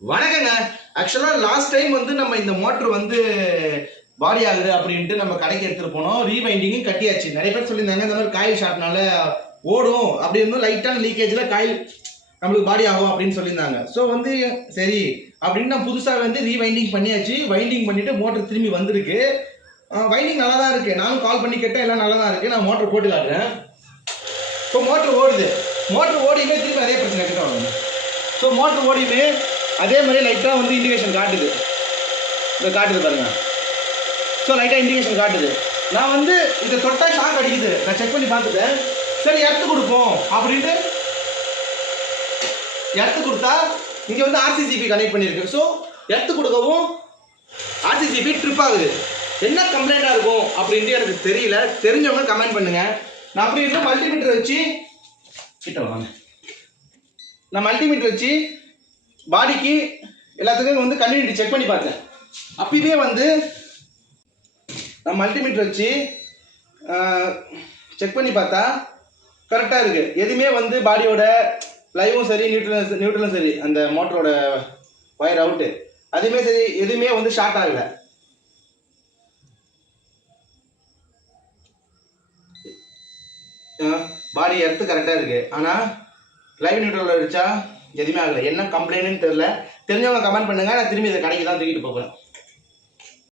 வணக்கங்க. ஆக்சுவலா last time வந்து நம்ம இந்த மோட்டர் வந்து பாடி ஆகுது அப்படின்ட்டு நம்ம கடைக்கு எடுத்துட்டு போனோம். ரீவைண்டிங்கும் கட்டியாச்சு. நிறைய பேர் சொல்லியிருந்தாங்க இந்த மாதிரி காயில் ஷார்ட்னால ஓடும் அப்படி இருந்தும் லைட்டான லீக்கேஜ்ல காயில் நம்மளுக்கு பாடி ஆகும் அப்படின்னு சொல்லியிருந்தாங்க. ஸோ வந்து சரி அப்படின்னு நான் புதுசாக வந்து ரீவைண்டிங் பண்ணியாச்சு. வைண்டிங் பண்ணிட்டு மோட்டர் திரும்பி வந்திருக்கு. வைண்டிங் நல்லா தான் இருக்கு. நானும் கால் பண்ணி கேட்டேன், எல்லாம் நல்லா தான் இருக்கு. நான் மோட்டர் போட்டு காட்டுறேன். இப்போ மோட்டர் ஓடுது. மோட்டர் ஓடியுமே திரும்பி அதே பிரச்சனை கிட்ட. ஸோ மோட்டர் ஓடியுமே அதே மாதிரி லைட்டாக வந்து இண்டிகேஷன் காட்டுது. இதை காட்டுது பாருங்க. ஸோ லைட்டாக இண்டிகேஷன் காட்டுது. நான் வந்து இதை தொட்டா ஷாக் அடிக்குது. நான் செக் பண்ணி பார்த்துட்டேன். சரி எர்த்து கொடுப்போம் அப்படின்ட்டு எர்த்து கொடுத்தா இங்கே வந்து ஆர்சிசிபி கனெக்ட் பண்ணியிருக்கு. ஸோ எர்த்து கொடுக்கவும் ஆர்சிசிபி ட்ரிப் ஆகுது. என்ன கம்ப்ளைண்ட்டாக இருக்கும் அப்படின்ட்டு எனக்கு தெரியல. தெரிஞ்சவங்க கமெண்ட் பண்ணுங்க. நான் அப்படி இருக்க மல்டிமீட்டர் வச்சு கிட்ட வாங்க. நான் மல்டிமீட்டர் வச்சு பாடிக்கு எல்லாத்துக்கும் வந்து கண்டினியூட்டி செக் பண்ணி பார்த்தேன். அப்பயுமே வந்து நான் மல்டிமீட்டர் வச்சு செக் பண்ணி பார்த்தா கரெக்டாக இருக்குது. எதுவுமே வந்து பாடியோட லைவும் சரி நியூட்ரலும் சரி அந்த மோட்டரோட ஒயர் அவுட்டு அதுவுமே சரி எதுவுமே வந்து ஷார்ட் ஆகலை. பாடி எர்த்து கரெக்டாக இருக்குது. ஆனால் லைவ் நியூட்ரலில் வச்சா எதுவுமே ஆகலை. என்ன கம்ப்ளைண்ட்னு தெரியல. தெரிஞ்சவங்க கமெண்ட் பண்ணுங்கள். நான் திரும்பி இதை கடைக்கு தான் தூக்கிட்டு போகிறேன்.